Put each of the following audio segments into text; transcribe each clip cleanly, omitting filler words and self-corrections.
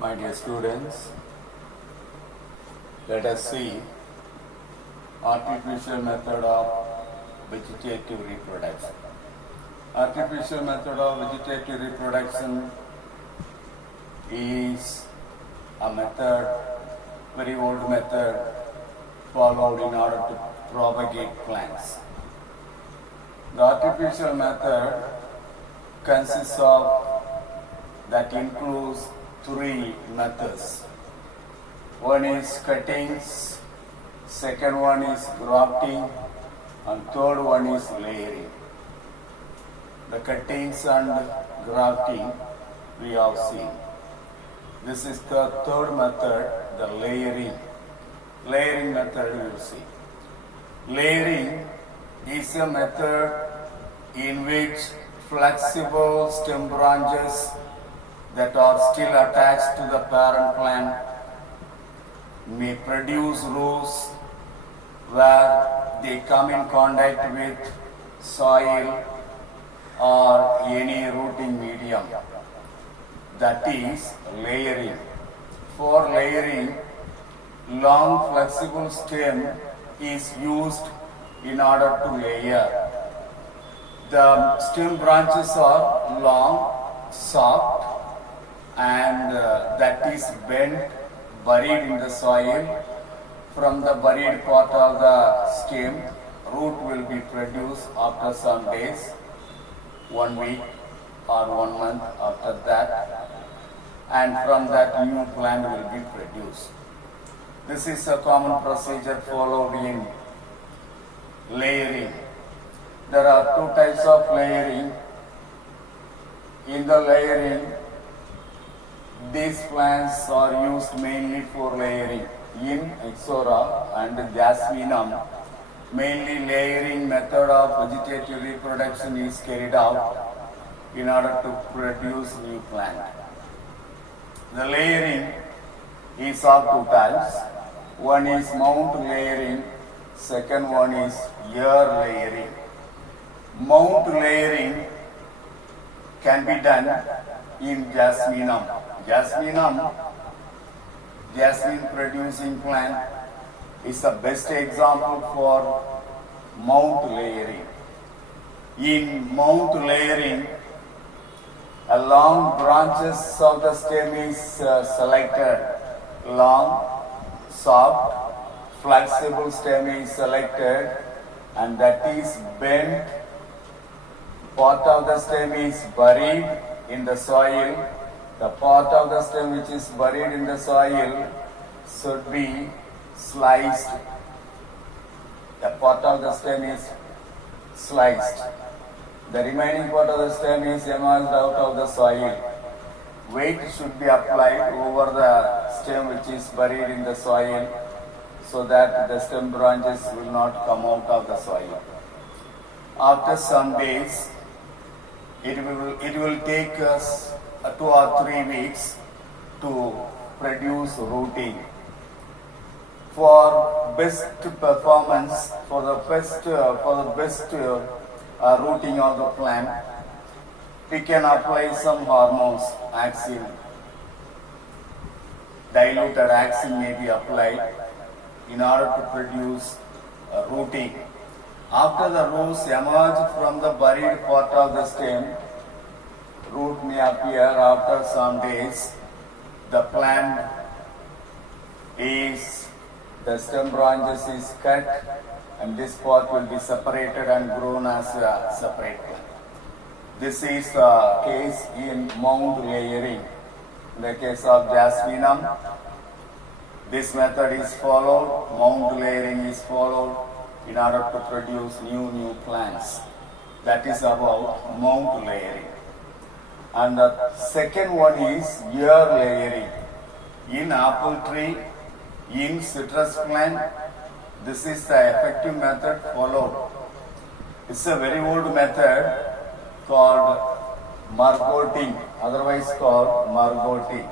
My dear students, let us see artificial method of vegetative reproduction. Artificial method of vegetative reproduction is a method, very old method, followed in order to propagate plants. The artificial method consists of, that includes three methods. One is cuttings, second one is grafting, and third one is layering. The cuttings and grafting we have seen. This is the third method, the layering. Layering method we will see. Layering is a method in which flexible stem branches that are still attached to the parent plant may produce roots where they come in contact with soil or any rooting medium. That is layering. For layering, long flexible stem is used in order to layer. The stem branches are long, soft, and that is bent, buried in the soil. From the buried part of the stem, root will be produced after some days, 1 week or 1 month after that, and from that new plant will be produced. This is a common procedure followed in layering. There are two types of layering. In the layering, these plants are used mainly for layering. In Ixora and Jasminum, mainly layering method of vegetative reproduction is carried out in order to produce new plant. The layering is of two types. One is mount layering, second one is ear layering. Mount layering can be done in Jasminum. Jasmine producing plant is the best example for mount layering. In mount layering, a long branches of the stem is selected. Long, soft, flexible stem is selected, and that is bent. Part of the stem is buried in the soil. The part of the stem which is buried in the soil should be sliced. The part of the stem is sliced. The remaining part of the stem is emerged out of the soil. Weight should be applied over the stem which is buried in the soil so that the stem branches will not come out of the soil. After some days, it will take us 2 or 3 weeks to produce rooting. For best performance, for the best rooting of the plant, we can apply some hormones. Axin, diluted axin may be applied in order to produce rooting. After the roots emerge from the buried part of the stem, root may appear after some days. The plant is, the stem branches is cut, and this part will be separated and grown as a separate plant. This is the case in mount layering. In the case of Jasminum, this method is followed, mount layering is followed in order to produce new plants. That is about mount layering. And the second one is ear layering. In apple tree, in citrus plant, this is the effective method followed. It's a very old method called margoting, otherwise called margoting.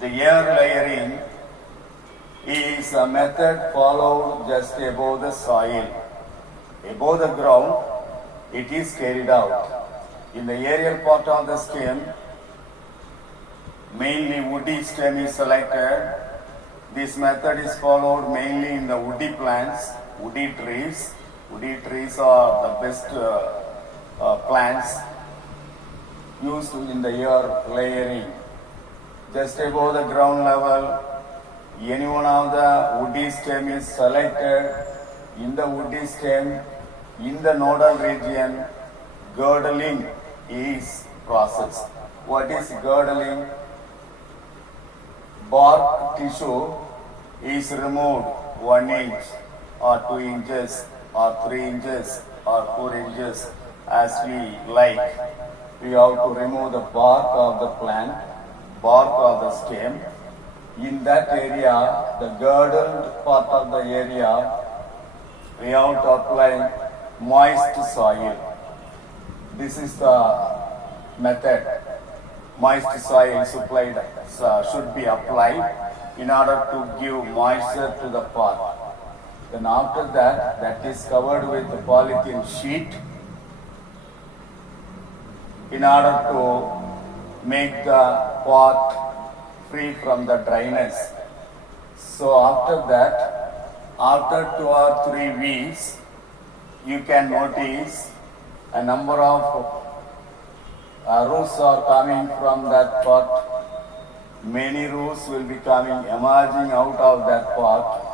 The ear layering is a method followed just above the soil. Above the ground, it is carried out. In the aerial part of the stem, mainly woody stem is selected. This method is followed mainly in the woody plants, woody trees. Woody trees are the best plants used in the air layering. Just above the ground level, any one of the woody stem is selected. In the woody stem, in the nodal region, girdling is processed. What is girdling? Bark tissue is removed 1 inch or 2 inches or 3 inches or 4 inches as we like. We have to remove the bark of the plant, bark of the stem. In that area, the girdled part of the area, we have to apply moist soil. This is the method. Moist soil should be applied in order to give moisture to the pot. Then after that, that is covered with the polythene sheet in order to make the pot free from the dryness. So after that, after 2 or 3 weeks, you can notice a number of roots are coming from that pot. Many roots will be emerging out of that pot.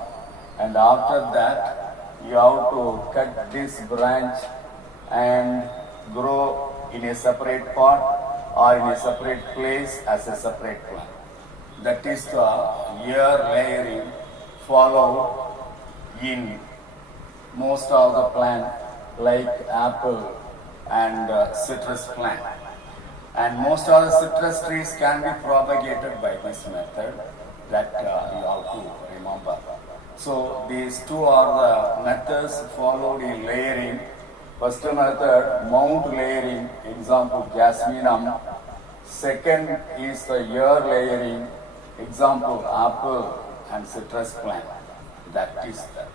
And after that, you have to cut this branch and grow in a separate pot or in a separate place as a separate plant. That is the air layering followed in most of the plant like apple and citrus plant. And most of the citrus trees can be propagated by this method that you have to remember. So these two are the methods followed in layering. First method, mount layering, example Jasminum. Second is the air layering, example apple and citrus plant. That is that.